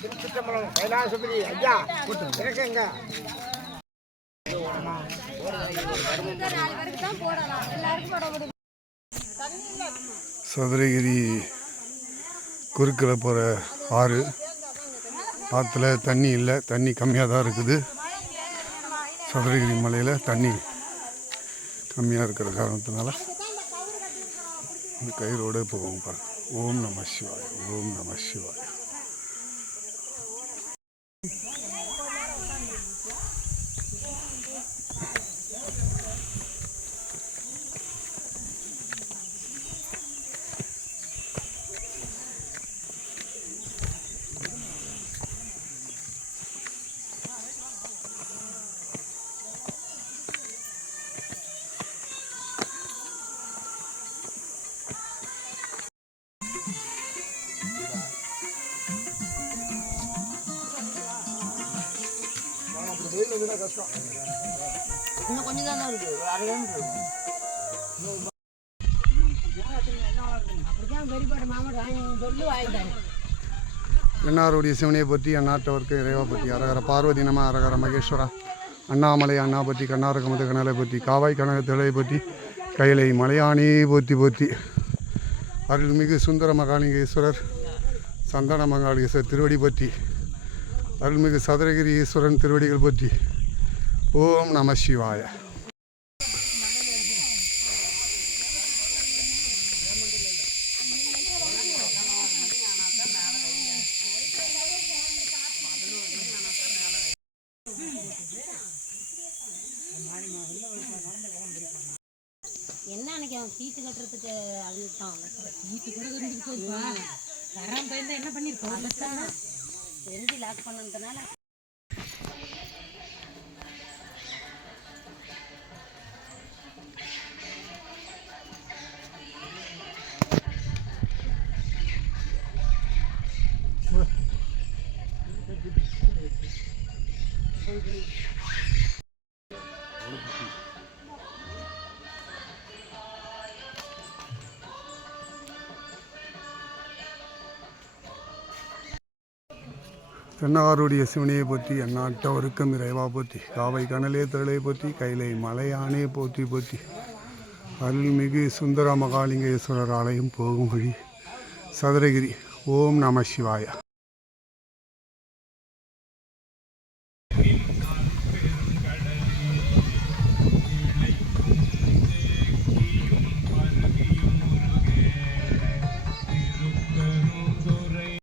திருச்சிற்றம்பலம் கைலாசபதி ஐயா சதுரகிரி குறுக்கில் போகிற ஆறு. ஆற்றுல தண்ணி இல்லை. தண்ணி கம்மியாக தான் இருக்குது. சதுரகிரி மலையில் தண்ணி கம்மியாக இருக்கிற காரணத்தினால இந்த கயிறோடு போவோம் பாருங்க ஓம் நம சிவாய் வெயில் வந்துட்டா கஷ்டம் இன்னும் கொஞ்சம் தானே இருக்கு ஒரு அரை கிலோமீட்டர் இருக்கும் அப்படிதான் என்னாருடைய சிவனையை பற்றி அண்ணாட்டவருக்கு இறைவா பற்றி அரகர பார்வதி நம அரகர மகேஸ்வரா. அண்ணாமலை அண்ணா பற்றி கண்ணாரக மத கணலை பற்றி காவாய் கனக திளை பற்றி கையிலை மலையானே போற்றி போற்றி. அருள்மிகு சுந்தர மகாலிங்கேஸ்வரர் சந்தன மகாலிங்கேஸ்வரர் திருவடி பற்றி. அருள்மிகு சதுரகிரி ஈஸ்வரன் திருவடிகள் பற்றி. ஓம் நம சிவாய. என்ன அன்னைக்கு அவன் சீட்டு கட்டுறதுக்கு அழுத்தான் சீட்டு கூட கட்டிட்டு வராம போயிருந்தா என்ன பண்ணிருப்போம் எழுதி லாக் பண்ணதுனால. தென்னாருடைய சிவனையை போற்றி அந்நாட்டவருக்கும் இறைவா போற்றி காவை கனலே திரளை போற்றி கைலை மலையானே போற்றி போற்றி. அருள்மிகு சுந்தர மகாலிங்கேஸ்வரர் ஆலயம் போகும் வழி சதுரகிரி. ஓம் நம சிவாயா.